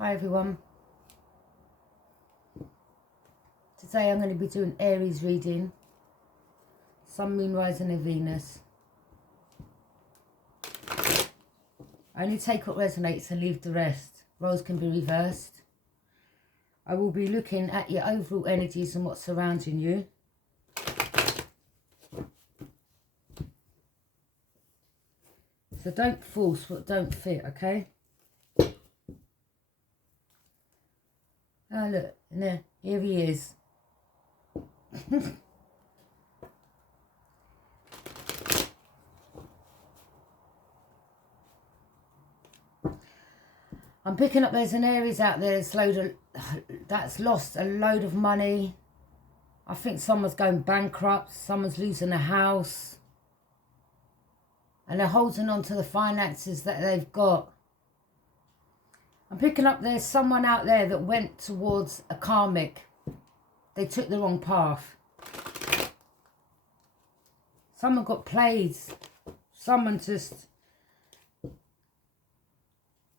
Hi everyone. Today I'm going to be doing Aries reading. Sun, Moon, Rising and Venus. Only take what resonates and leave the rest. Roles can be reversed. I will be looking at your overall energies and what's surrounding you. So don't force what don't fit, okay? Oh look, there, here he is. I'm picking up there's an Aries out there that's lost a load of money. I think someone's going bankrupt, someone's losing a house. And they're holding on to the finances that they've got. I'm picking up there's someone out there that went towards a karmic. They took the wrong path. Someone got played. Someone just...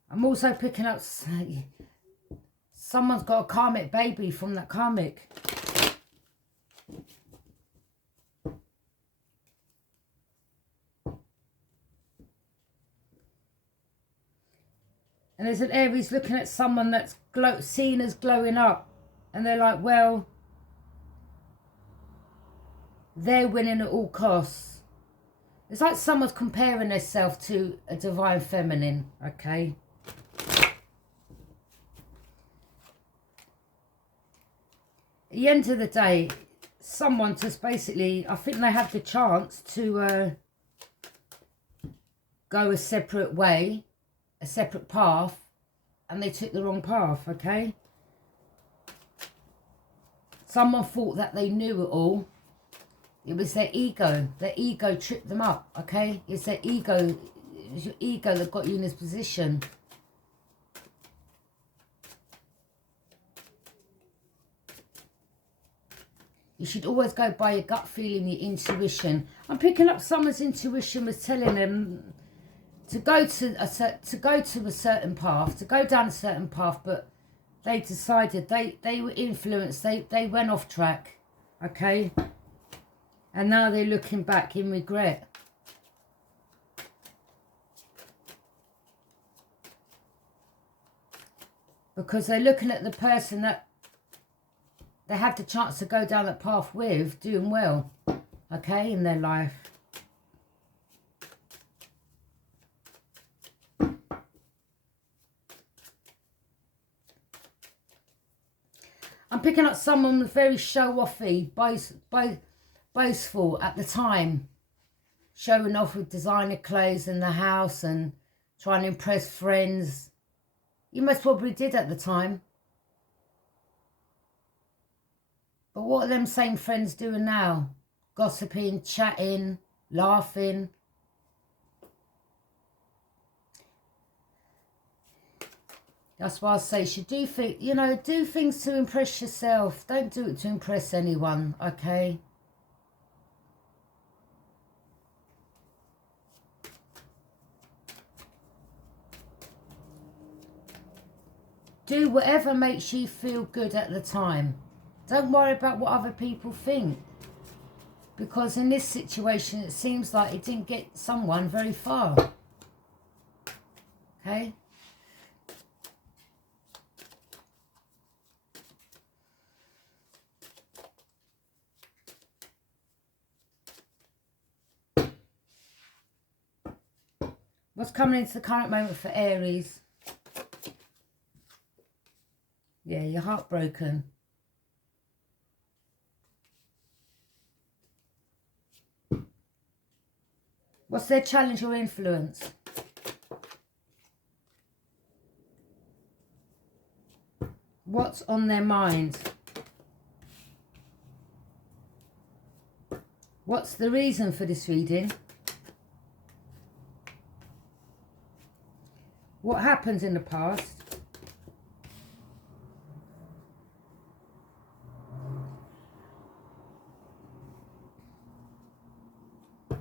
I'm also picking up... Someone's got a karmic baby from that karmic. And there's an Aries looking at someone that's seen as glowing up. And they're like, well, they're winning at all costs. It's like someone's comparing themselves to a divine feminine, okay? At the end of the day, someone just basically, I think they have the chance to go a separate way, a separate path, and they took the wrong path, okay? Someone thought that they knew it all. It was their ego. Their ego tripped them up, okay? It's their ego. It was your ego that got you in this position. You should always go by your gut feeling, your intuition. I'm picking up someone's intuition was telling them to go to a certain path, to go down a certain path, but they decided they were influenced. They went off track, okay? And now they're looking back in regret. Because they're looking at the person that they had the chance to go down that path with, doing well, okay, in their life. I'm picking up someone very show-offy, boastful at the time, showing off with designer clothes in the house and trying to impress friends. You most probably did at the time. But what are them same friends doing now? Gossiping, chatting, laughing. That's why I say you should do things to impress yourself. Don't do it to impress anyone, okay? Do whatever makes you feel good at the time. Don't worry about what other people think. Because in this situation, it seems like it didn't get someone very far. Okay? What's coming into the current moment for Aries? Yeah, you're heartbroken. What's their challenge or influence? What's on their mind? What's the reason for this reading? What happened in the past?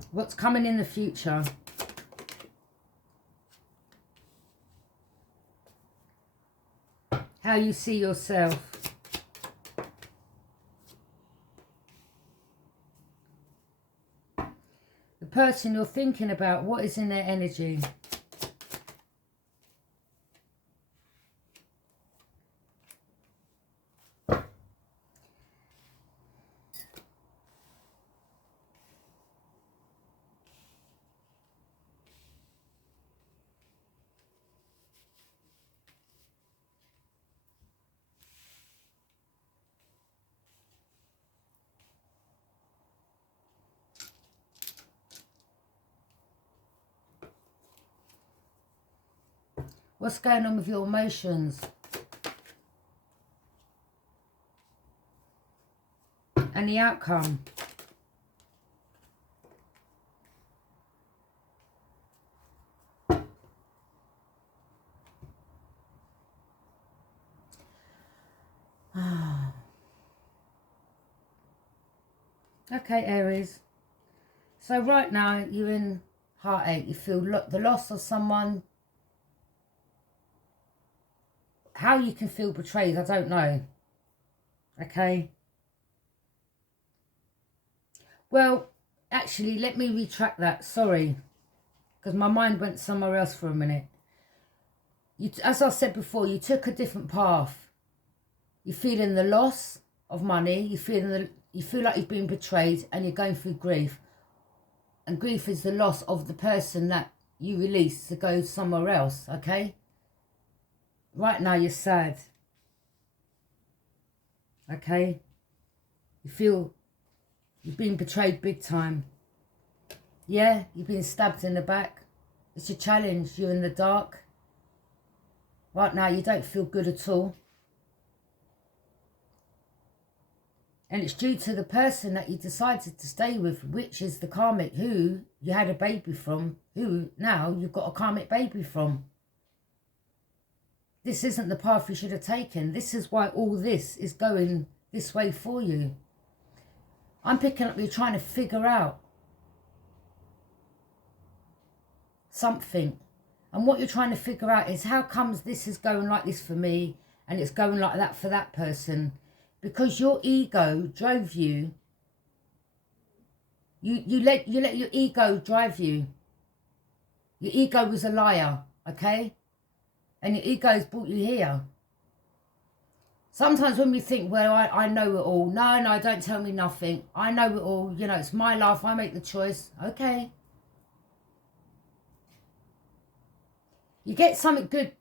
What's coming in the future? how you see yourself. The person you're thinking about, what is in their energy? What's going on with your emotions? And the outcome. Okay, Aries. So right now you're in heartache. You feel the loss of someone. How you can feel betrayed, I don't know. Okay. Well, actually, let me retract that. Sorry. Because my mind went somewhere else for a minute. As I said before, you took a different path. You're feeling the loss of money. You feel like you've been betrayed and you're going through grief. And grief is the loss of the person that you release to go somewhere else, okay? Right now you're sad. Okay? You feel you've been betrayed big time. Yeah, you've been stabbed in the back. It's a challenge. You're in the dark. Right now you don't feel good at all. And it's due to the person that you decided to stay with, which is the karmic who you had a baby from, who now you've got a karmic baby from. This isn't the path you should have taken. This is why all this is going this way for you. I'm picking up you're trying to figure out something. And what you're trying to figure out is how comes this is going like this for me and it's going like that for that person. Because your ego drove you. You let your ego drive you. Your ego was a liar, okay? And your ego's brought you here. Sometimes when we think, well, I know it all. No, don't tell me nothing. I know it all. You know, it's my life. I make the choice. Okay. You get something good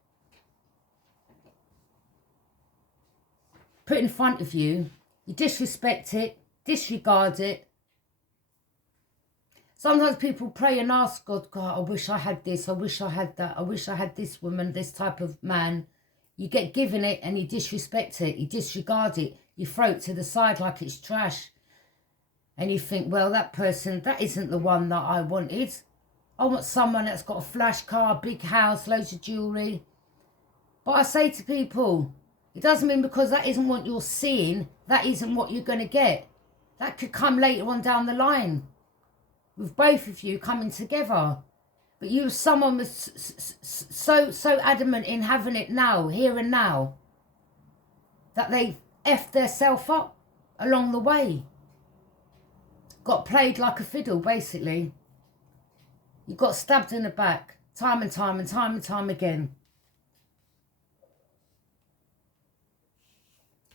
put in front of you. You disrespect it. Disregard it. Sometimes people pray and ask God, God, I wish I had this. I wish I had that. I wish I had this woman, this type of man. You get given it and you disrespect it. You disregard it. You throw it to the side like it's trash. And you think, well, that person, that isn't the one that I wanted. I want someone that's got a flash car, big house, loads of jewellery. But I say to people, it doesn't mean because that isn't what you're seeing, that isn't what you're going to get. That could come later on down the line. With both of you coming together. But you, someone was so adamant in having it now, here and now, that they effed theirself up along the way. Got played like a fiddle, basically. You got stabbed in the back, time and time and time and time again.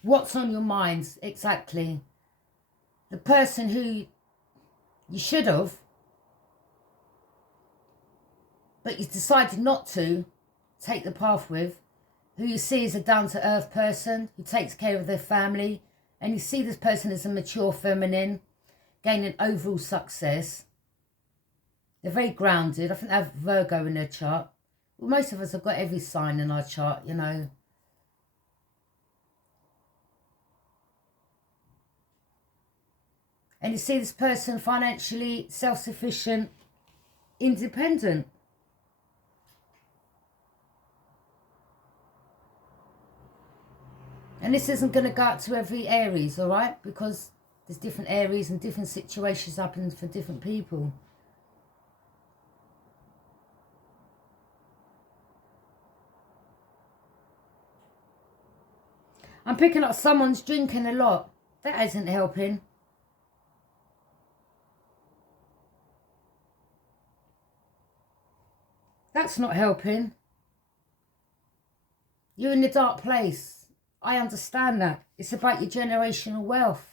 What's on your minds, exactly? The person who you should have, but you decided not to take the path with, who you see as a down-to-earth person who takes care of their family, and you see this person as a mature feminine, gaining overall success. They're very grounded. I think they have Virgo in their chart. Well, most of us have got every sign in our chart, you know. And you see this person financially self-sufficient, independent. And this isn't going to go out to every Aries, all right? Because there's different Aries and different situations happening for different people. I'm picking up someone's drinking a lot. That isn't helping. That's not helping. You're in the dark place. I understand that. It's about your generational wealth.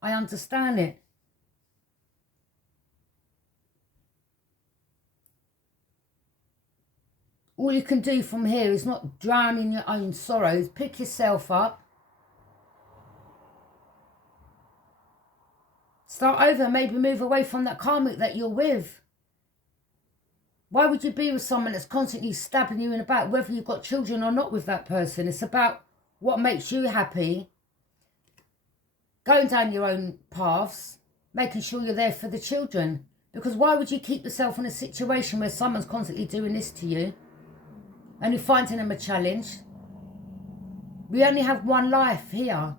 I understand it. All you can do from here is not drown in your own sorrows. Pick yourself up. Start over. Maybe move away from that karmic that you're with. Why would you be with someone that's constantly stabbing you in the back, whether you've got children or not with that person? It's about what makes you happy. Going down your own paths. Making sure you're there for the children. Because why would you keep yourself in a situation where someone's constantly doing this to you? And you're finding them a challenge. We only have one life here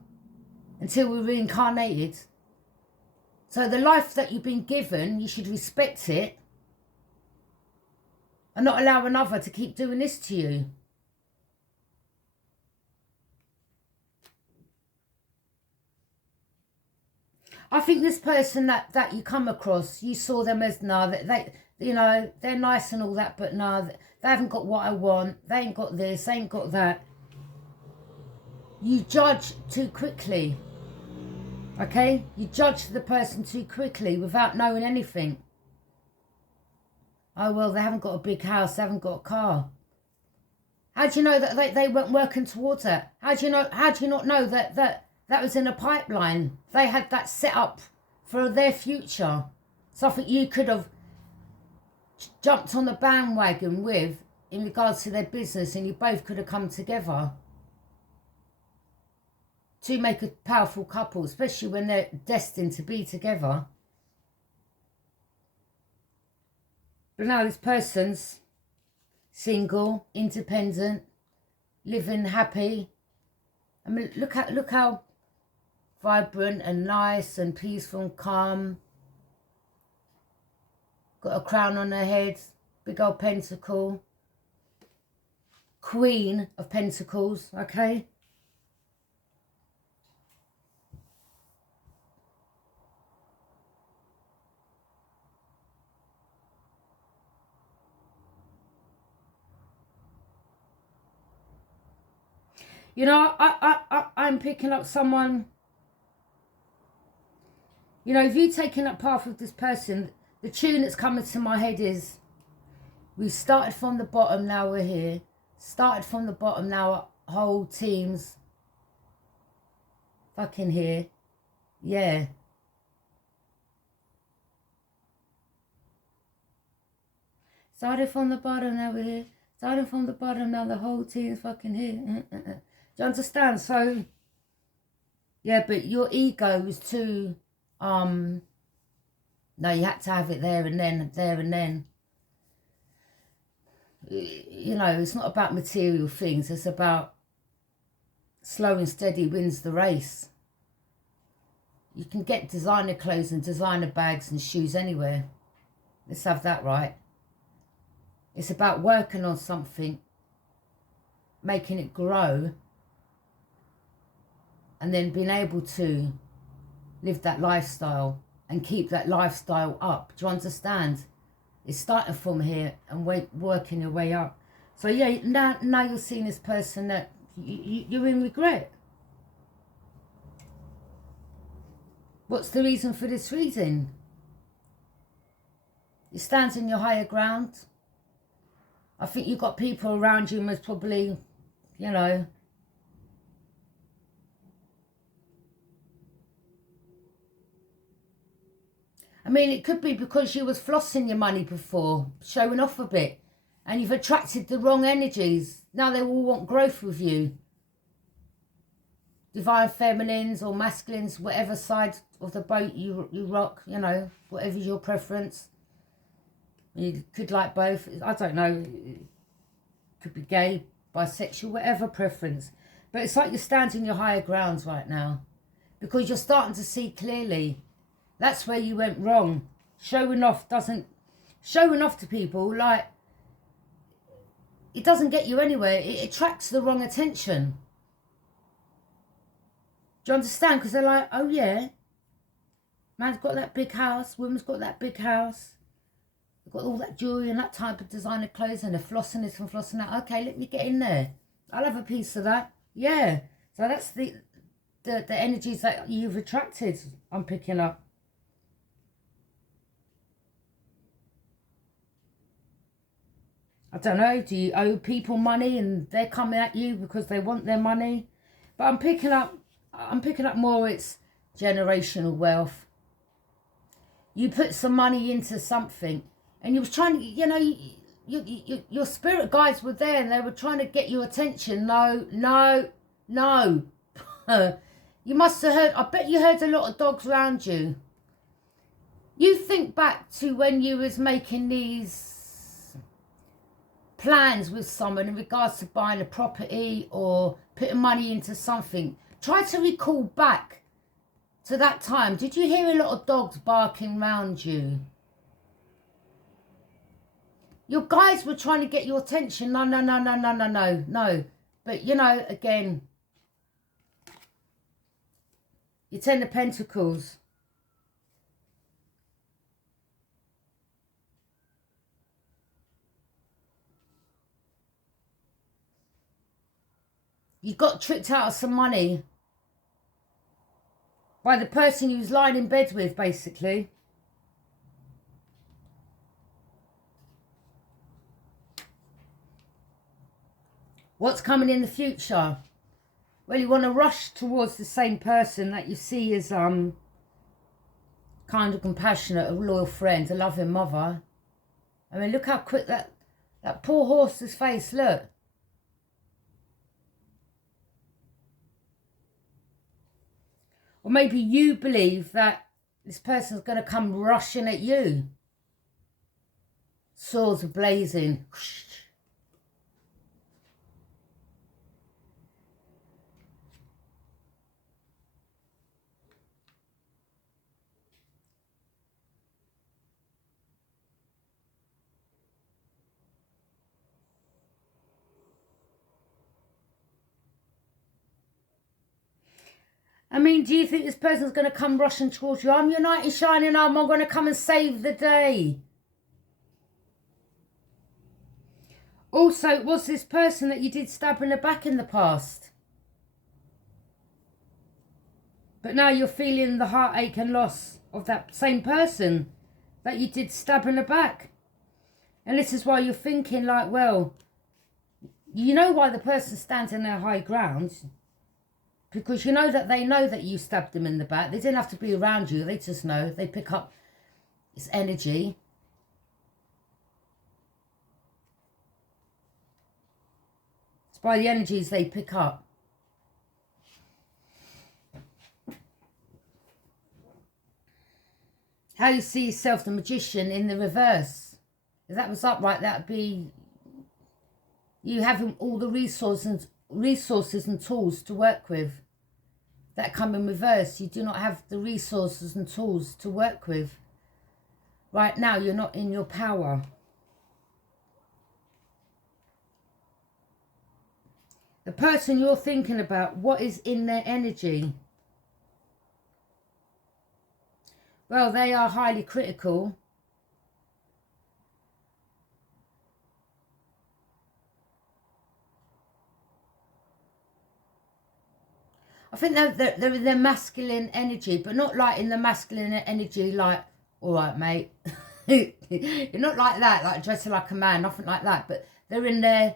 until we're reincarnated. So the life that you've been given, you should respect it and not allow another to keep doing this to you. I think this person that you come across, you saw them as, no, they you know, they're nice and all that, but no, they haven't got what I want. They ain't got this, they ain't got that. You judge too quickly. Okay? You judge the person too quickly without knowing anything. Oh, well, they haven't got a big house, they haven't got a car. How do you know that they weren't working towards it? How do you not know that was in a pipeline? They had that set up for their future. Something you could have jumped on the bandwagon with in regards to their business, and you both could have come together to make a powerful couple, especially when they're destined to be together. But now this person's single, independent, living happy. I mean, look how vibrant and nice and peaceful and calm. Got a crown on her head, big old pentacle. Queen of Pentacles, okay? You know, I'm picking up someone. You know, if you're taking up path with this person, the tune that's coming to my head is, we started from the bottom, now we're here. Started from the bottom, now our whole team's fucking here. Yeah. Started from the bottom, now we're here. Starting from the bottom, now the whole team's fucking here. Do you understand? So, yeah, but your ego was too, no, you had to have it there and then. You know, it's not about material things. It's about slow and steady wins the race. You can get designer clothes and designer bags and shoes anywhere. Let's have that right. It's about working on something, making it grow, and then being able to live that lifestyle and keep that lifestyle up. Do you understand? It's starting from here and working your way up. So yeah, now you're seeing this person that you're in regret. What's the reason for this reason? You stand in your higher ground. I think you've got people around you most probably, you know, I mean, it could be because you was flossing your money before, showing off a bit, and you've attracted the wrong energies. Now they all want growth with you. Divine feminines or masculines, whatever side of the boat you rock, you know, whatever's your preference. You could like both. I don't know. Could be gay, bisexual, whatever preference. But it's like you're standing your higher grounds right now. Because you're starting to see clearly. That's where you went wrong. Showing off to people, like, it doesn't get you anywhere. It attracts the wrong attention. Do you understand? Because they're like, oh yeah, man's got that big house, woman's got that big house, they've got all that jewellery and that type of designer clothes, and they're flossing this and flossing that. Okay, let me get in there. I'll have a piece of that. Yeah. So that's the energies that you've attracted, I'm picking up. I don't know, do you owe people money and they're coming at you because they want their money? But I'm picking up more it's generational wealth. You put some money into something and you was trying to, you know, your spirit guides were there and they were trying to get your attention. No. You must have heard, I bet you heard a lot of dogs around you. You think back to when you was making these plans with someone in regards to buying a property or putting money into something. Try to recall back to that time. Did you hear a lot of dogs barking around you? Your guys were trying to get your attention. No. But, you know, again, your Ten of Pentacles. You got tricked out of some money by the person you was lying in bed with, basically. What's coming in the future? Well, you want to rush towards the same person that you see as kind of compassionate, a loyal friend, a loving mother. I mean, look how quick that poor horse's face, look. Or maybe you believe that this person's going to come rushing at you. Swords are blazing. I mean, do you think this person's going to come rushing towards you? I'm your knight in shining armor. I'm going to come and save the day. Also, was this person that you did stab in the back in the past? But now you're feeling the heartache and loss of that same person that you did stab in the back. And this is why you're thinking like, well, you know why the person stands in their high ground. Because you know that you stabbed them in the back. They didn't have to be around you. They just know. They pick up this energy. It's by the energies they pick up. How you see yourself, the magician, in the reverse. If that was upright, that would be you having all the resources and tools to work with. That come in reverse. You do not have the resources and tools to work with. Right now, you're not in your power. The person you're thinking about, what is in their energy? Well, they are highly critical. I think they're in their masculine energy, but not like in the masculine energy like, all right, mate. You're not like that, like dressing like a man, nothing like that. But they're in their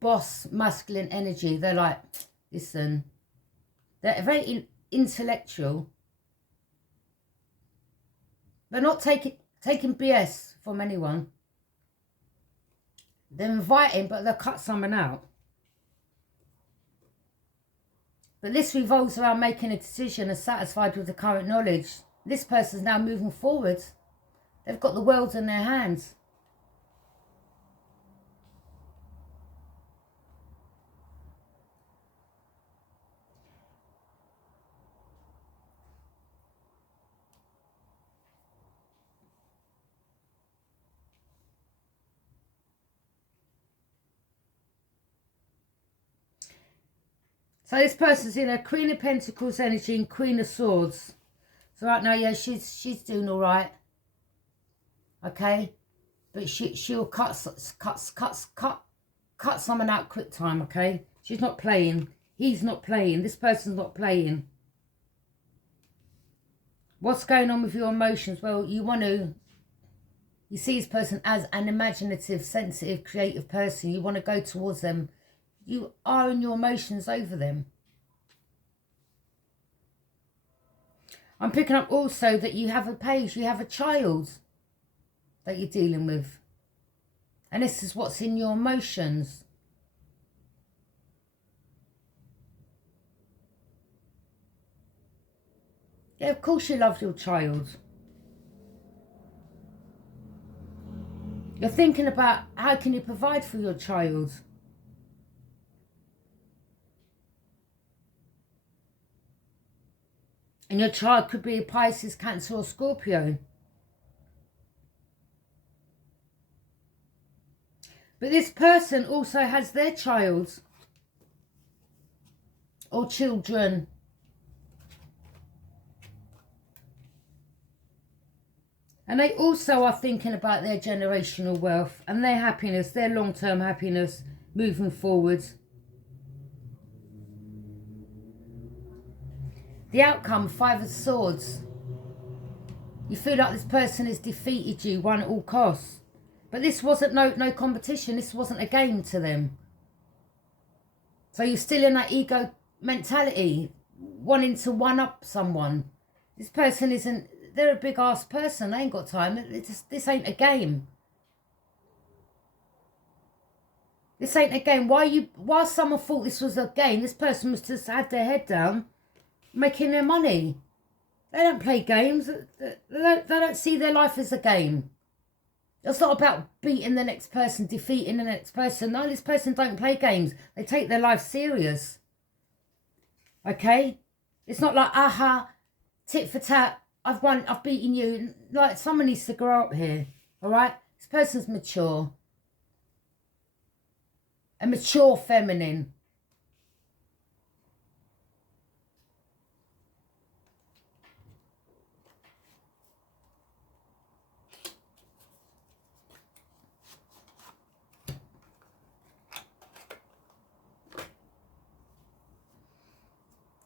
boss masculine energy. They're like, listen, they're very intellectual. They're not taking BS from anyone. They're inviting, but they'll cut someone out. But this revolves around making a decision and satisfied with the current knowledge. This person's now moving forward. They've got the world in their hands. So this person's in a Queen of Pentacles energy and Queen of Swords. So right now, yeah, she's doing all right. Okay, but she'll cut someone out quick time. Okay, she's not playing. He's not playing. This person's not playing. What's going on with your emotions? Well, you see this person as an imaginative, sensitive, creative person. You want to go towards them. You are in your emotions over them. I'm picking up also that you have a page, you have a child that you're dealing with. And this is what's in your emotions. Yeah, of course you love your child. You're thinking about how can you provide for your child. And your child could be a Pisces, Cancer or Scorpio. But this person also has their child or children. And they also are thinking about their generational wealth and their happiness, their long-term happiness moving forward. The outcome, 5 of Swords. You feel like this person has defeated you, won at all costs. But this wasn't no competition. This wasn't a game to them. So you're still in that ego mentality, wanting to one-up someone. This person isn't, they're a big-ass person. They ain't got time. This ain't a game. This ain't a game. Why someone thought this was a game, this person must just had their head down, making their money. They don't play games. They don't see their life as a game. It's not about beating the next person, defeating the next person. No, this person don't play games. They take their life serious. Okay? It's not like, aha, tit for tat, I've won, I've beaten you. Like, someone needs to grow up here. All right? This person's mature. A mature feminine.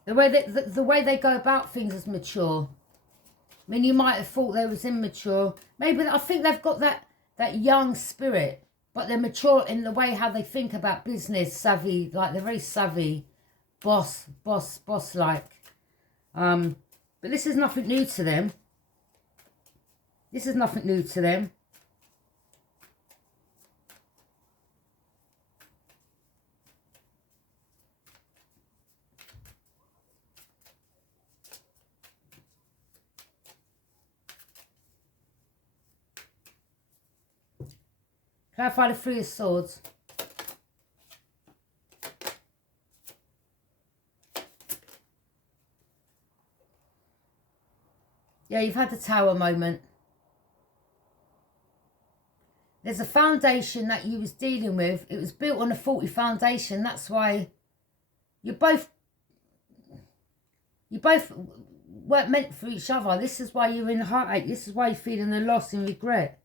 The way they go about things is mature. I mean, you might have thought they was immature. Maybe, I think they've got that young spirit, but they're mature in the way how they think about business, savvy, like they're very savvy, boss-like. But this is nothing new to them. This is nothing new to them. Clarify the 3 of Swords. Yeah, you've had the Tower moment. There's a foundation that you was dealing with. It was built on a faulty foundation. That's why you both weren't meant for each other. This is why you're in heartache. This is why you're feeling the loss and regret.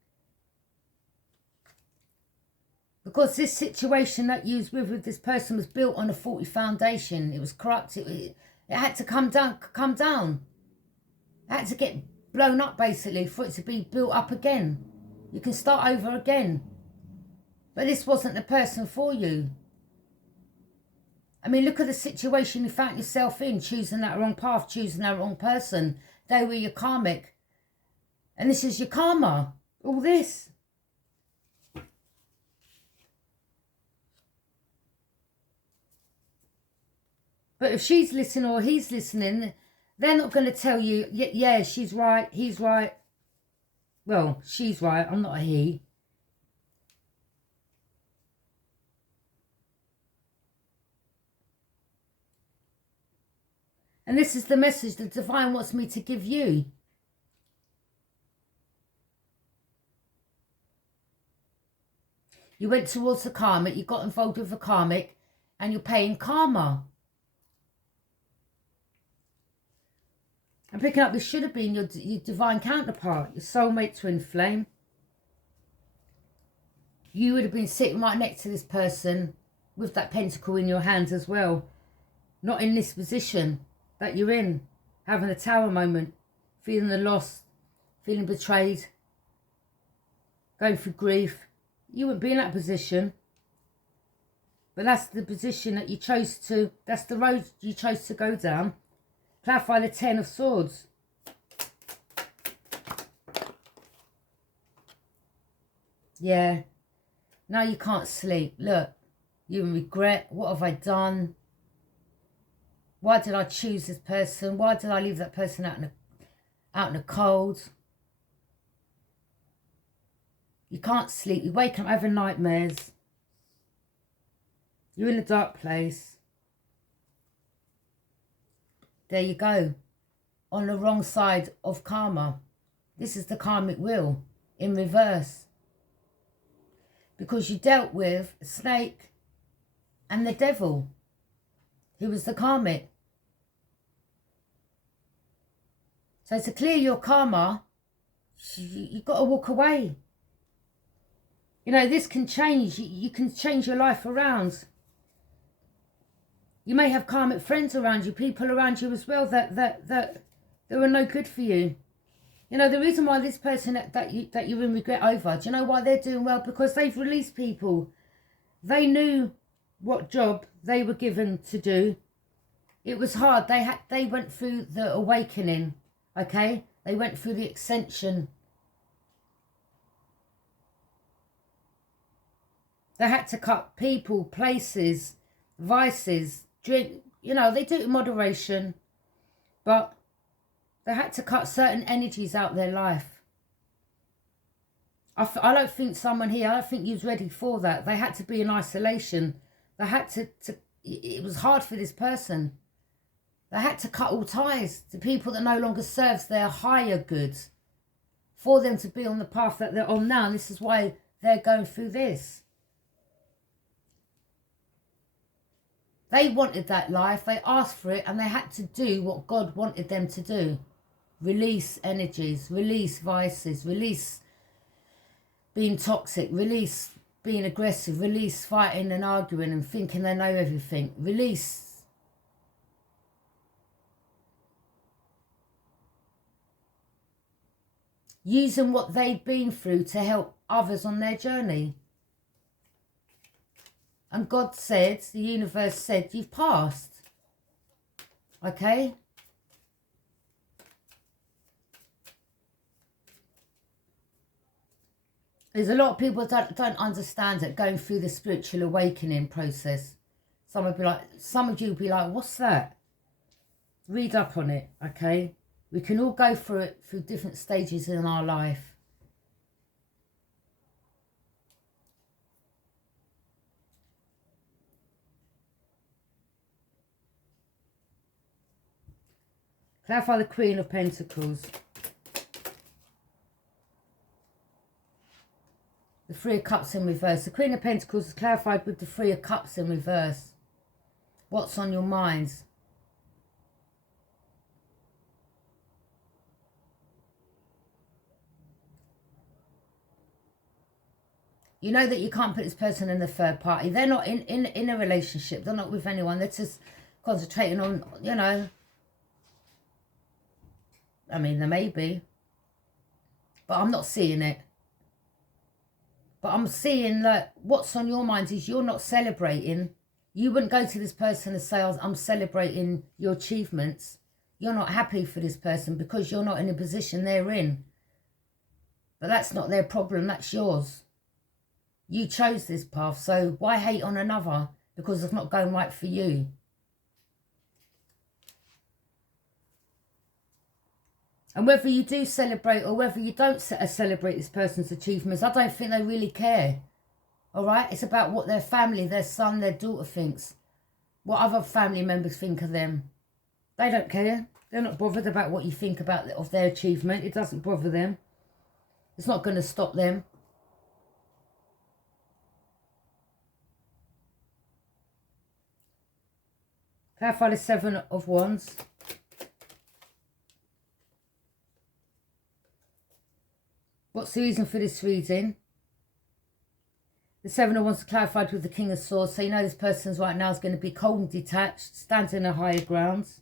Because this situation that you was with this person was built on a faulty foundation. It was corrupt. It had to come down. It had to get blown up, basically, for it to be built up again. You can start over again. But this wasn't the person for you. I mean, look at the situation you found yourself in, choosing that wrong path, choosing that wrong person. They were your karmic. And this is your karma. All this. But if she's listening or he's listening, they're not going to tell you, yeah, she's right, he's right. Well, she's right, I'm not a he. And this is the message the divine wants me to give you. You went towards the karmic, you got involved with the karmic, and you're paying karma. I'm picking up this should have been your divine counterpart, your soulmate twin flame. You would have been sitting right next to this person with that pentacle in your hands as well. Not in this position that you're in, having a tower moment, feeling the loss, feeling betrayed, going through grief. You wouldn't be in that position. But that's the position that you chose to, that's the road you chose to go down. Clarify the 10 of Swords. Yeah. Now you can't sleep. Look, you regret. What have I done? Why did I choose this person? Why did I leave that person out in the cold? You can't sleep. You wake up having nightmares. You're in a dark place. There you go. On the wrong side of karma. This is the karmic wheel in reverse. Because you dealt with a snake and the devil, who was the karmic. So to clear your karma, you've got to walk away. You know, this can change. You can change your life around. You may have karmic friends around you, people around you as well that are no good for you. You know, the reason why this person that you're in regret over, do you know why they're doing well? Because they've released people. They knew what job they were given to do. It was hard. They went through the awakening, okay? They went through the ascension. They had to cut people, places, vices, drink. You know, they do it in moderation, but they had to cut certain energies out of their life. I don't think someone here, I don't think you was ready for that. They had to be in isolation. They had to it was hard for this person. They had to cut all ties to people that no longer serves their higher goods for them to be on the path that they're on now. And this is why they're going through this. They wanted that life. They asked for it and they had to do what God wanted them to do. Release energies, release vices, release being toxic, release being aggressive, release fighting and arguing and thinking they know everything. Release. Using what they've been through to help others on their journey. And God said, the universe said, you've passed. Okay? There's a lot of people that don't understand it going through the spiritual awakening process. Some of you will be like, what's that? Read up on it, okay? We can all go through it through different stages in our life. Clarify the Queen of Pentacles. The Three of Cups in reverse. The Queen of Pentacles is clarified with the Three of Cups in reverse. What's on your minds? You know that you can't put this person in the third party. They're not in a relationship. They're not with anyone. They're just concentrating on, you know. I mean, there may be. But I'm not seeing it. But I'm seeing that what's on your mind is you're not celebrating. You wouldn't go to this person and say, I'm celebrating your achievements. You're not happy for this person because you're not in a position they're in. But that's not their problem. That's yours. You chose this path. So why hate on another because it's not going right for you? And whether you do celebrate or whether you don't celebrate this person's achievements, I don't think they really care. All right? It's about what their family, their son, their daughter thinks. What other family members think of them. They don't care. They're not bothered about what you think about of their achievement. It doesn't bother them. It's not going to stop them. Clarify the Seven of Wands. What's the reason for this reading? The Seven of Wands clarified with the King of Swords. So you know this person's right now is going to be cold and detached, standing on higher grounds.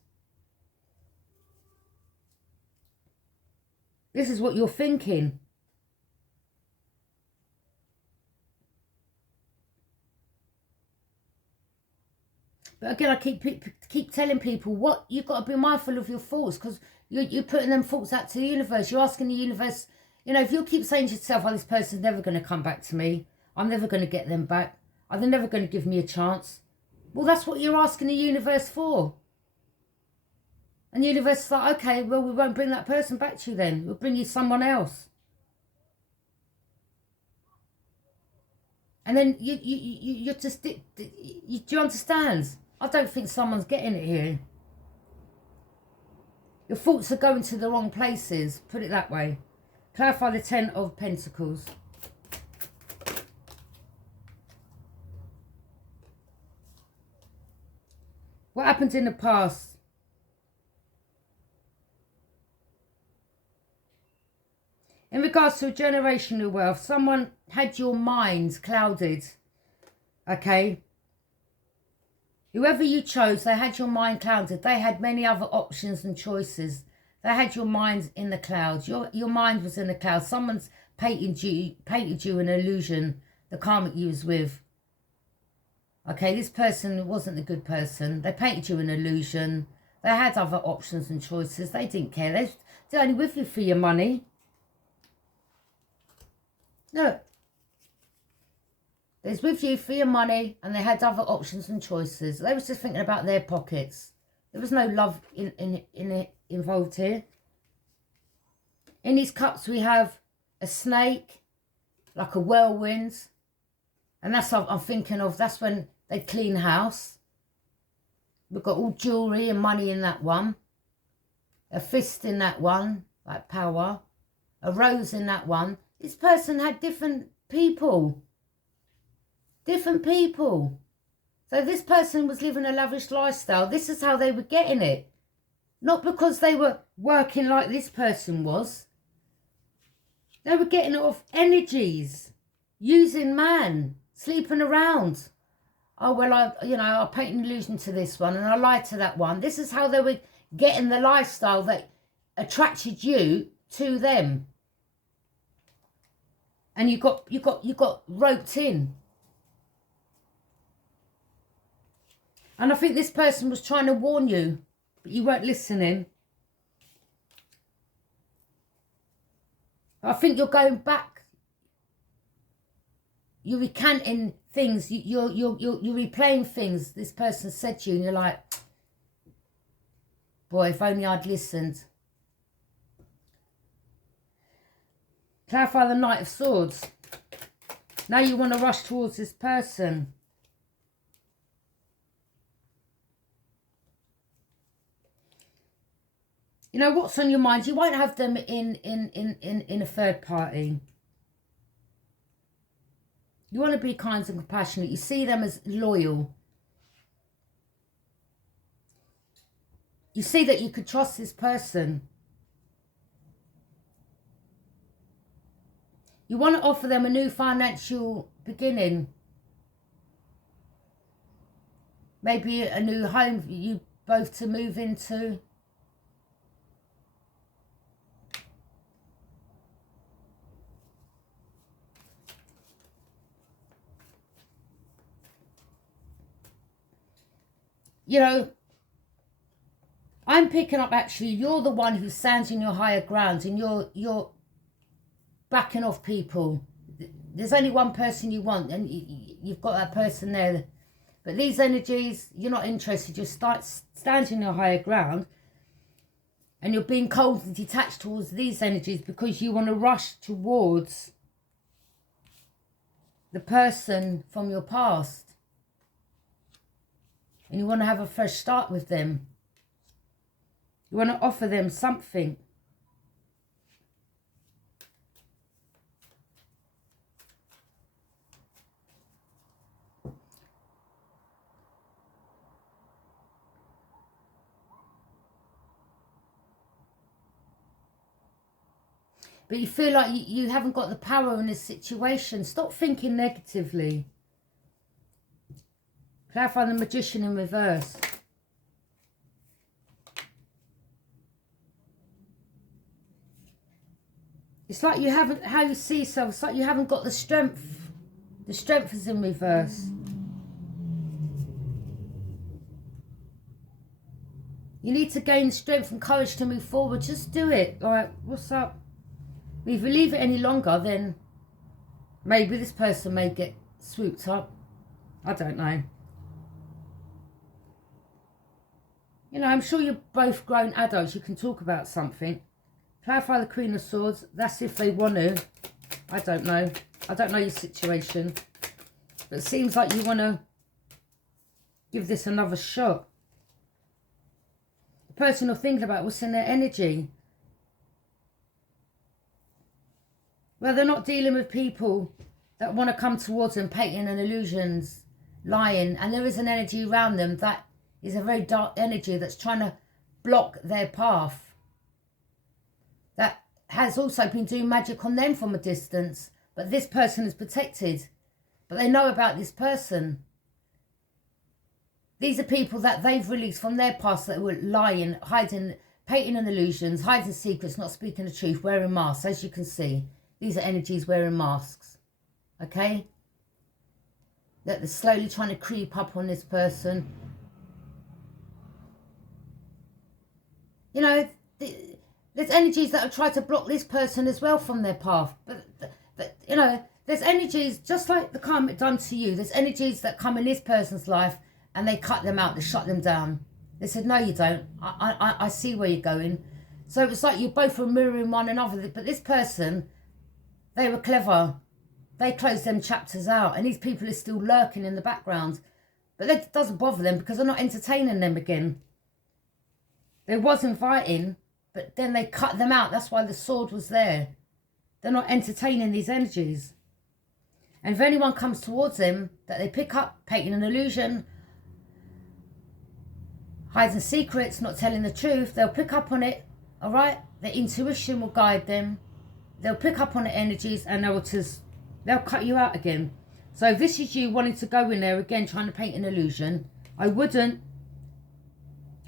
This is what you're thinking. But again, I keep telling people what you've got to be mindful of your thoughts, because you're putting them thoughts out to the universe. You're asking the universe, you know, if you keep saying to yourself, oh, this person's never going to come back to me. I'm never going to get them back. They're never going to give me a chance. Well, that's what you're asking the universe for. And the universe is like, okay, well, we won't bring that person back to you then. We'll bring you someone else. And then you're just, do you understand? I don't think someone's getting it here. Your thoughts are going to the wrong places, put it that way. Clarify the Ten of Pentacles. What happened in the past? In regards to generational wealth, someone had your mind clouded, okay? Whoever you chose, they had your mind clouded. They had many other options and choices. They had your mind in the clouds. Your mind was in the clouds. Someone's painted you an illusion, the karmic you was with. Okay, this person wasn't a good person. They painted you an illusion. They had other options and choices. They didn't care. They're only with you for your money. Look. They was with you for your money, and they had other options and choices. They was just thinking about their pockets. There was no love involved here. In these cups we have a snake, like a whirlwind. And that's what I'm thinking of. That's when they clean house. We've got all jewellery and money in that one. A fist in that one, like power. A rose in that one. This person had different people. Different people. So this person was living a lavish lifestyle. This is how they were getting it. Not because they were working like this person was. They were getting it off energies. Using man. Sleeping around. Oh, well, I paint an illusion to this one and I lied to that one. This is how they were getting the lifestyle that attracted you to them. And you got roped in. And I think this person was trying to warn you, but you weren't listening. I think you're going back. You're recanting things. You're replaying things this person said to you, and you're like, boy, if only I'd listened. Clarify the Knight of Swords. Now you want to rush towards this person. You know what's on your mind. You won't have them in a third party. You want to be kind and compassionate. You see them as loyal. You see that you could trust this person. You want to offer them a new financial beginning. Maybe a new home for you both to move into. You know, I'm picking up actually you're the one who stands in your higher ground and you're backing off people. There's only one person you want and you've got that person there. But these energies, you're not interested. You're standing in your higher ground and you're being cold and detached towards these energies because you want to rush towards the person from your past. And you want to have a fresh start with them. You want to offer them something. But you feel like you haven't got the power in this situation. Stop thinking negatively. Clarify the Magician in reverse. It's like you haven't, how you see yourself, it's like you haven't got the strength. The strength is in reverse. You need to gain strength and courage to move forward. Just do it. Like, what's up? If you leave it any longer, then maybe this person may get swooped up. I don't know. You know, I'm sure you're both grown adults. You can talk about something. Clarify the Queen of Swords. That's if they want to. I don't know. I don't know your situation. But it seems like you want to give this another shot. The person you're thinking about, what's in their energy? Well, they're not dealing with people that want to come towards them, painting and illusions, lying. And there is an energy around them that is a very dark energy that's trying to block their path. That has also been doing magic on them from a distance. But this person is protected. But they know about this person. These are people that they've released from their past that were lying, hiding, painting and illusions, hiding secrets, not speaking the truth, wearing masks, as you can see. These are energies wearing masks, okay? That they're slowly trying to creep up on this person. You know, there's energies that have tried to block this person as well from their path. But you know, there's energies, just like the karmic done to you, there's energies that come in this person's life and they cut them out, they shut them down. They said, no, you don't. I see where you're going. So it's like you both were mirroring one another. But this person, they were clever. They closed them chapters out. And these people are still lurking in the background. But that doesn't bother them because they're not entertaining them again. They was inviting, but then they cut them out. That's why the sword was there. They're not entertaining these energies. And if anyone comes towards them that they pick up, painting an illusion, hiding secrets, not telling the truth, they'll pick up on it, all right? Their intuition will guide them. They'll pick up on the energies and they'll cut you out again. So if this is you wanting to go in there again, trying to paint an illusion, I wouldn't.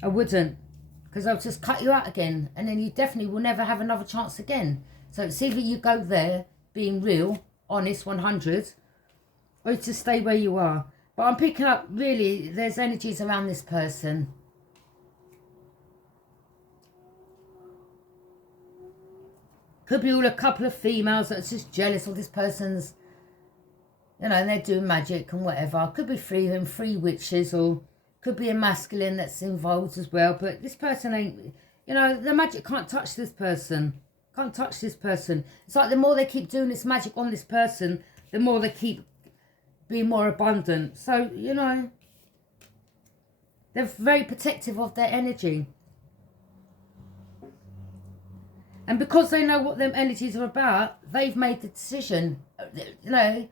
Because they'll just cut you out again. And then you definitely will never have another chance again. So it's either you go there, being real, honest, 100, or you just stay where you are. But I'm picking up, really, there's energies around this person. Could be all a couple of females that's just jealous of this person's, you know, and they're doing magic and whatever. Could be three witches, or could be a masculine that's involved as well. But this person ain't, you know, the magic can't touch this person. Can't touch this person. It's like the more they keep doing this magic on this person, the more they keep being more abundant. So, you know, they're very protective of their energy. And because they know what them energies are about, they've made the decision. You know,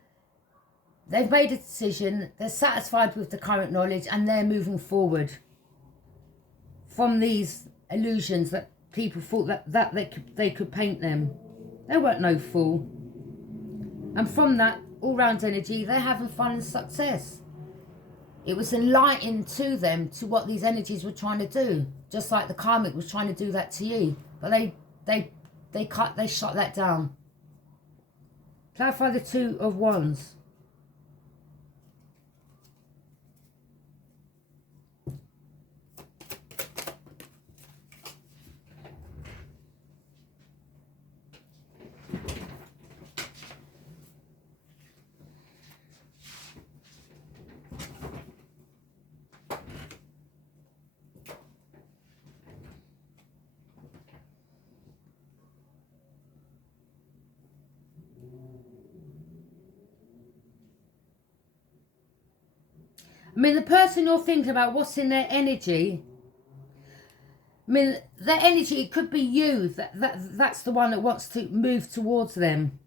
they've made a decision. They're satisfied with the current knowledge and they're moving forward from these illusions that people thought that they could paint them. They weren't no fool. And from that all-round energy, they're having fun and success. It was enlightening to them to what these energies were trying to do. Just like the karmic was trying to do that to you. But they shut that down. Clarify the Two of Wands. I mean, the person you're thinking about, what's in their energy, I mean, their energy, it could be you. That's the one that wants to move towards them.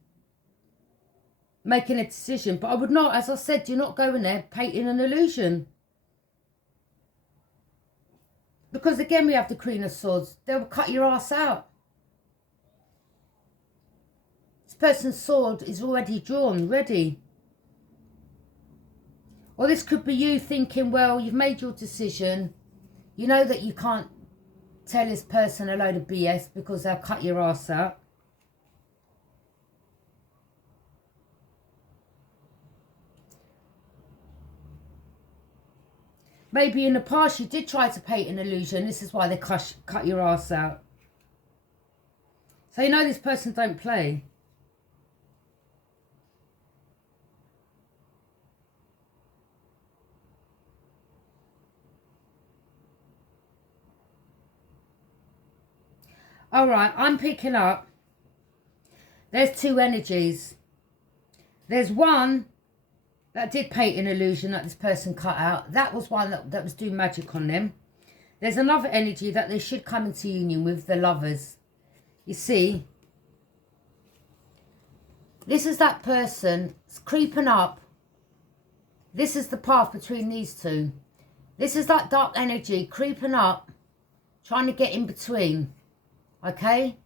Making a decision. But I would not, as I said, you're not going there painting an illusion. Because again, we have the Queen of Swords. They'll cut your ass out. person's sword is already drawn, ready. Or this could be you thinking, well, you've made your decision. You know that you can't tell this person a load of BS because they'll cut your ass out. Maybe in the past you did try to paint an illusion. This is why they cut your ass out. So you know this person don't play. Alright, I'm picking up. There's two energies. There's one that did paint an illusion that this person cut out. That was one that was doing magic on them. There's another energy that they should come into union with, the lovers. You see, this is that person. It's creeping up. This is the path between these two. This is that dark energy creeping up, trying to get in between. Okay?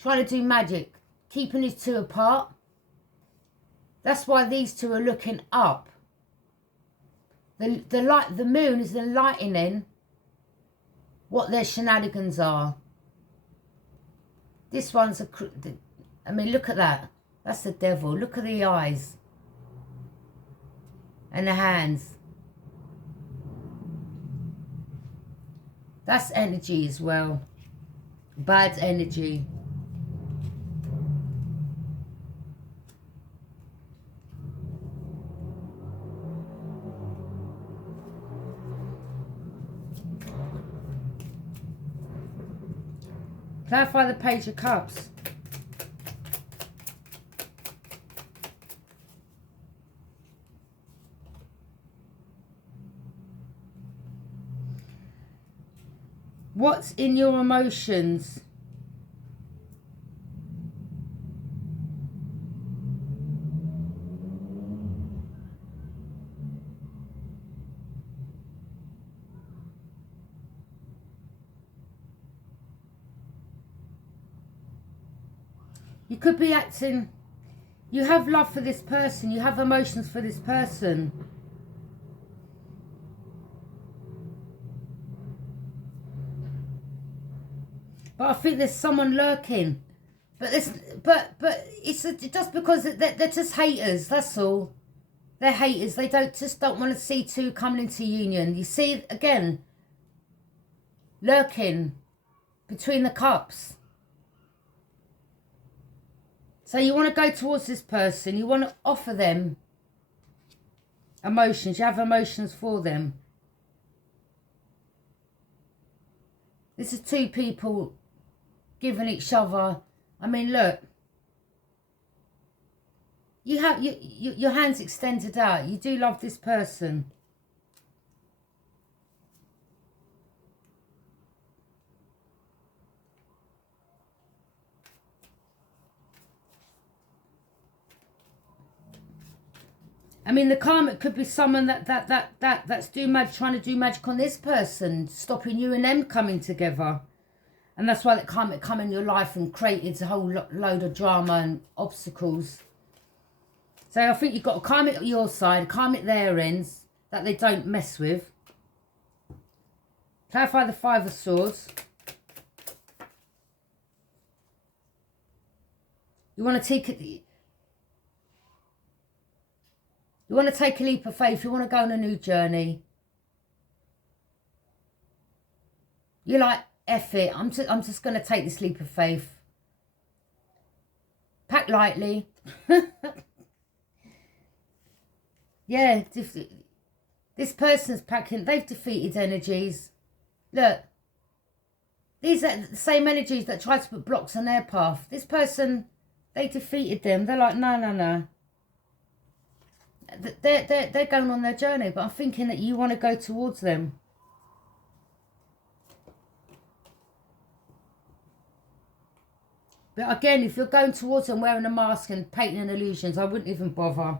Trying to do magic. Keeping these two apart. That's why these two are looking up. The moon is enlightening what their shenanigans are. This one's I mean, look at that. That's the devil. Look at the eyes. And the hands. That's energy as well. Bad energy. Clarify the Page of Cups. What's in your emotions? You could be acting, you have love for this person, you have emotions for this person. But I think there's someone lurking. But it's just because they're just haters, that's all. They're haters. They just don't want to see two coming into union. You see, again, lurking between the cups. So you want to go towards this person. You want to offer them emotions. You have emotions for them. This is two people giving each other. I mean, look. You have your hands extended out. You do love this person. I mean, the karmic could be someone that's trying to do magic on this person, stopping you and them coming together. And that's why that karmic come in your life and created a whole load of drama and obstacles. So I think you've got a karmic at your side, a karmic their ends, that they don't mess with. Clarify the Five of Swords. You want to take it. You want to take a leap of faith. You want to go on a new journey. You're like, F it. I'm just going to take this leap of faith. Pack lightly. Yeah, this person's packing. They've defeated energies. Look. These are the same energies that try to put blocks on their path. This person, they defeated them. They're like, no, no, no. They're going on their journey, but I'm thinking that you want to go towards them. But again, if you're going towards them wearing a mask and painting illusions, I wouldn't even bother.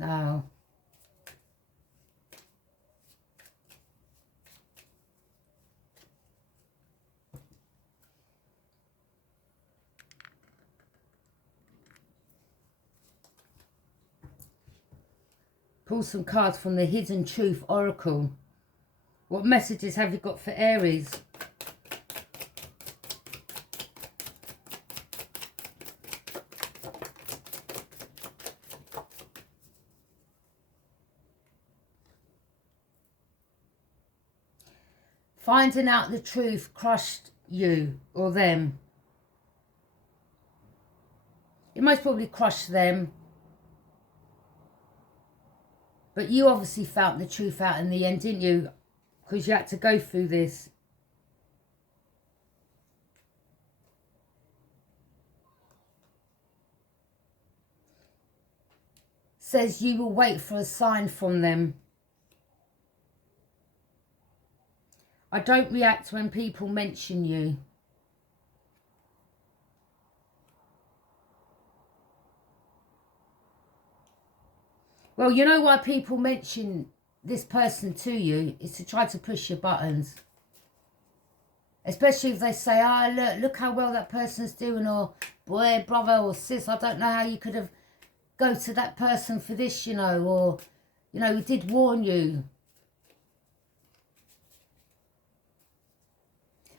Now, pull some cards from the Hidden Truth Oracle. What messages have you got for Aries? Finding out the truth crushed you or them. It most probably crushed them. But you obviously found the truth out in the end, didn't you? Because you had to go through this. Says you will wait for a sign from them. I don't react when people mention you. Well, you know why people mention this person to you? Is to try to push your buttons. Especially if they say, oh, look how well that person's doing, or boy, brother, or sis, I don't know how you could have go to that person for this, you know, or, you know, we did warn you.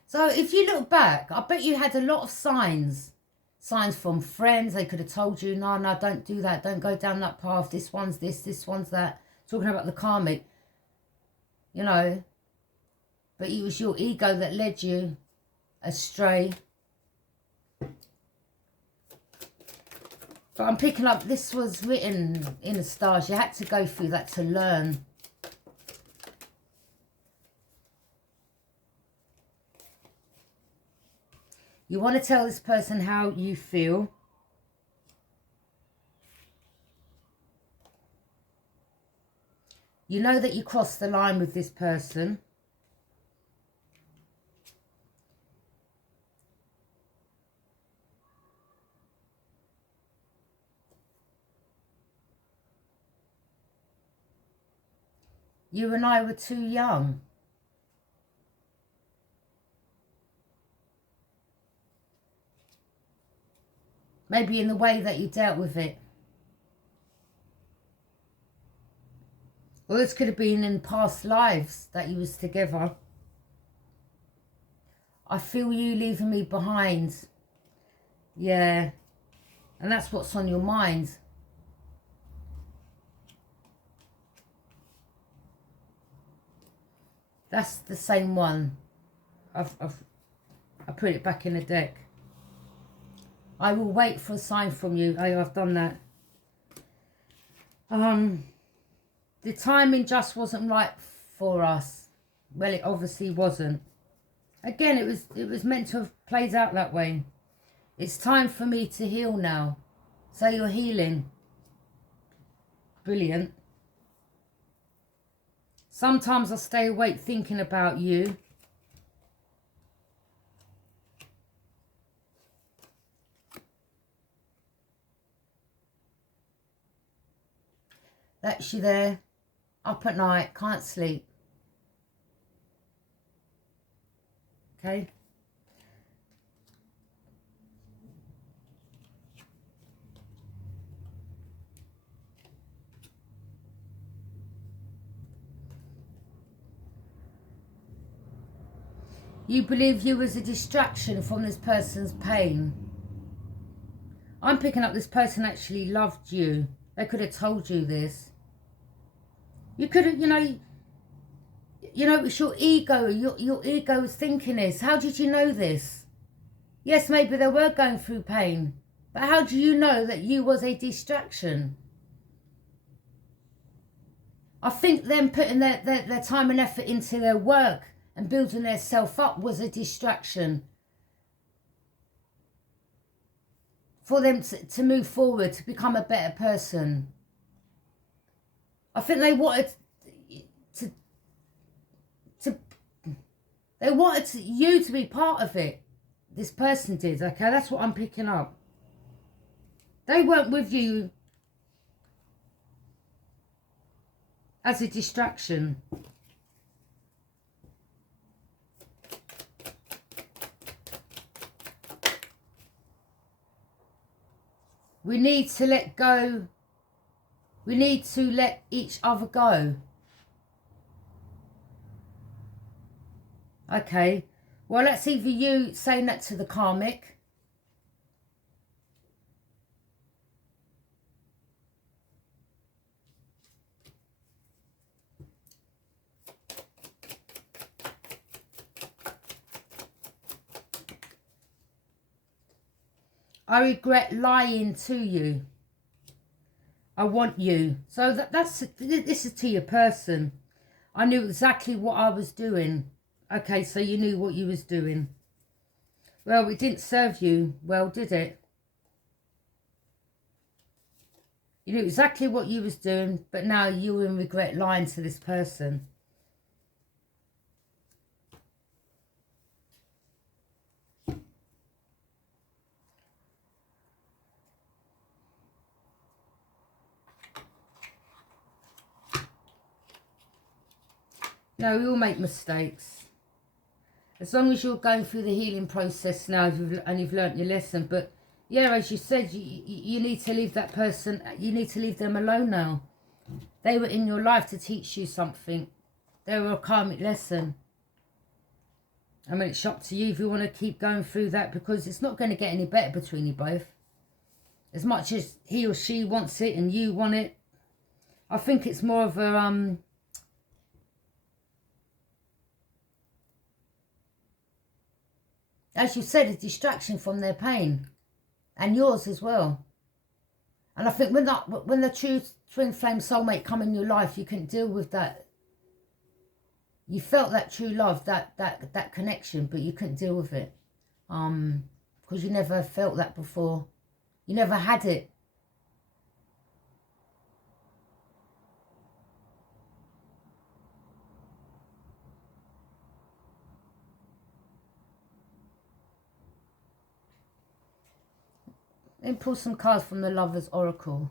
So if you look back, I bet you had a lot of signs. Signs from friends. They could have told you, no, don't do that. Don't go down that path. This one's this one's that. Talking about the karmic, you know. But it was your ego that led you astray. But I'm picking up, this was written in the stars. You had to go through that to learn. You want to tell this person how you feel. You know that you crossed the line with this person. You and I were too young. Maybe in the way that you dealt with it. Or this could have been in past lives that you was together. I feel you leaving me behind. Yeah. And that's what's on your mind. That's the same one. I put it back in the deck. I will wait for a sign from you. I've done that. The timing just wasn't right for us. Well, it obviously wasn't. Again, it was meant to have played out that way. It's time for me to heal now. So you're healing. Brilliant. Sometimes I stay awake thinking about you. That's you there, up at night, can't sleep. Okay? You believe you was a distraction from this person's pain. I'm picking up this person actually loved you. They could have told you this. You could have, you know, it's your ego. Your ego was thinking this. How did you know this? Yes, maybe they were going through pain. But how do you know that you was a distraction? I think them putting their time and effort into their work and building their self up was a distraction. For them to move forward, to become a better person. I think they wanted they wanted you to be part of it. This person did, okay? That's what I'm picking up. They weren't with you as a distraction. We need to let go. We need to let each other go. Okay. Well, that's either you saying that to the karmic. I regret lying to you. I want you. So this is to your person. I knew exactly what I was doing. Okay, so you knew what you was doing. Well, it didn't serve you well, did it? You knew exactly what you was doing, but now you will regret lying to this person. No, we all make mistakes. As long as you're going through the healing process now and you've learnt your lesson. But yeah, as you said, you need to leave that person, you need to leave them alone now. They were in your life to teach you something. They were a karmic lesson. I mean, it's up to you if you want to keep going through that, because it's not going to get any better between you both. As much as he or she wants it and you want it, I think it's more of a... as you said, a distraction from their pain. And yours as well. And I think when the true twin flame soulmate come in your life, you can deal with that. You felt that true love, that connection, but you couldn't deal with it. Because you never felt that before. You never had it. Then pull some cards from the Lover's Oracle.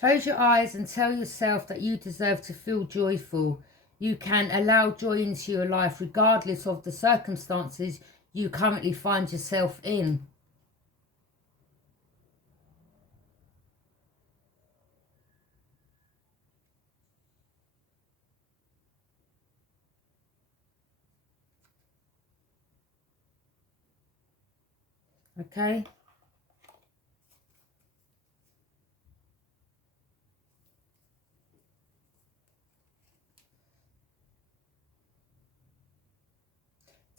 Close your eyes and tell yourself that you deserve to feel joyful. You can allow joy into your life regardless of the circumstances you currently find yourself in. Okay?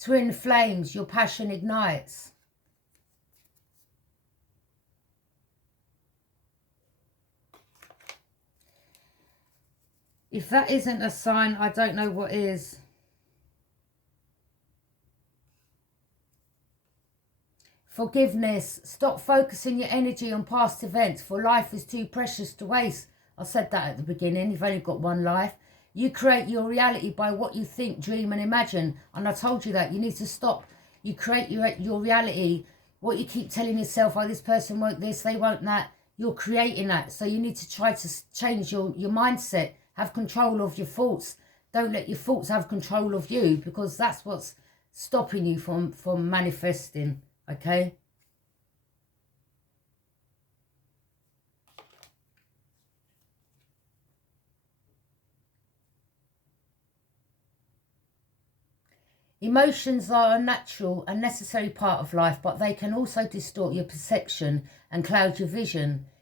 Twin flames, your passion ignites. If that isn't a sign, I don't know what is. Forgiveness. Stop focusing your energy on past events, for life is too precious to waste. I said that at the beginning. You've only got one life. You create your reality by what you think, dream and imagine. And I told you that. You need to stop. You create your reality. What you keep telling yourself, oh, this person won't this, they won't that. You're creating that. So you need to try to change your mindset. Have control of your thoughts. Don't let your thoughts have control of you, because that's what's stopping you from manifesting. Okay? Emotions are a natural and necessary part of life, but they can also distort your perception and cloud your vision.